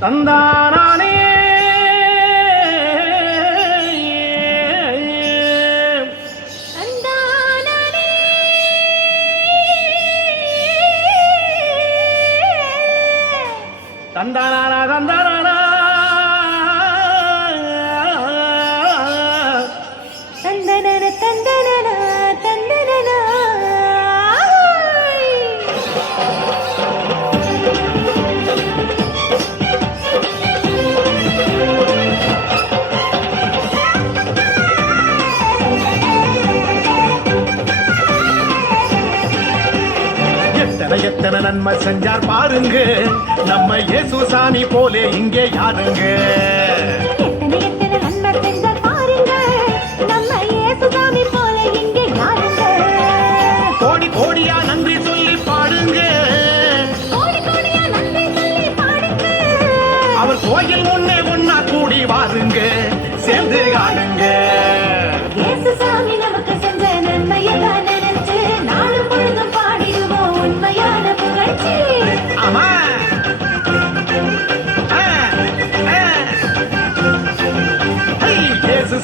தந்தானே தந்தானா தந்தானா தந்தனன தந்தனன தந்தனன எத்தனை எத்தனை நன்மை செஞ்சார் பாருங்க நம்ம இயேசு சாமி போலே இங்கே யாருங்க எத்தனை எத்தனை நன்மை செஞ்சார் பாருங்க நம்ம இயேசுசாமி போல இங்கே யாருங்க கோடி கோடியா நன்றி சொல்லி பாடுங்க கோடி கோடியா நன்றி சொல்லி பாடுங்க அவர் கோயில் முன்னே ஒன்னா கூடி வாருங்க சேர்ந்து காணுங்க இயேசுசாமி நமக்கு செஞ்ச நன்மையெல்லாம் நினைச்சு நாளும் பொழுதும் பாடிடுவோம் உண்மையான புகழ்ச்சி ஆமா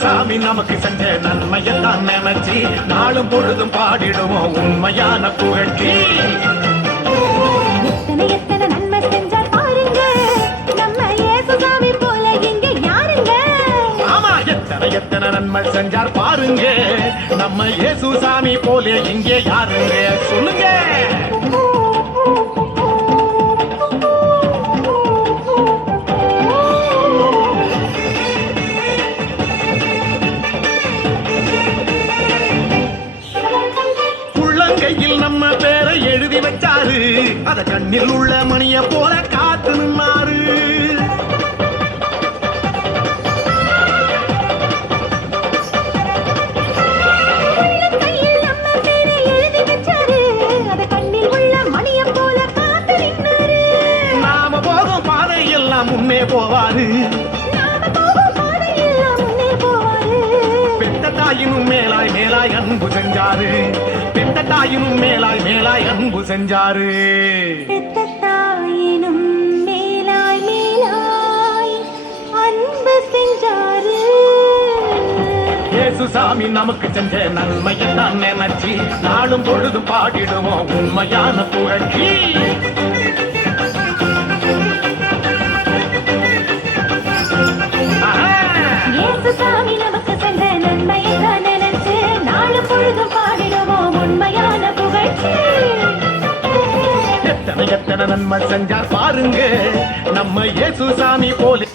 சாமி நமக்கு செஞ்ச நன்மையெல்லாம் நினைச்சு நாளும் பொழுதும் பாடிடுவோம் உண்மையான புகழ்ச்சி எத்தனை எத்தனை நன்மை செஞ்சார் பாருங்க நம்ம இயேசுசாமி போல இங்கே யாருங்க ஆமா எத்தனை எத்தனை நன்மை செஞ்சார் பாருங்க நம்ம இயேசு சாமி போலே இங்கே யாருங்க சொல்லுங்க கையில் நம்ம பேரை எழுதி வச்சாரு அத கண்ணில் உள்ள மணிய போல காத்து நின்னாரு நாம போகும் பாதை எல்லாம் முன்னே போவாரு பெத்த தாயினும் மேலாய் மேலாய் அன்பு செஞ்சாரு பெத்த தாயினும் மேலாய் மேலாய் அன்பு செஞ்சாரு பெத்த தாயினும் மேலாய் மேலாய் அன்பு செஞ்சாரு இயேசு சாமி நமக்கு செஞ்ச நன்மையெல்லாம் நினைச்சு நாளும் பொழுது பாடிடுவோம் உண்மையான புகழ்ச்சி இயேசுசாமி நமக்கு செஞ்ச நன்மையெல்லாம் நினைச்சு நாளும் பொழுதும் பாடிடுவோம் உண்மையான புகழ்ச்சி எத்தனை எத்தனை நன்மை செஞ்சார் பாருங்க நம்ம இயேசு சாமி போல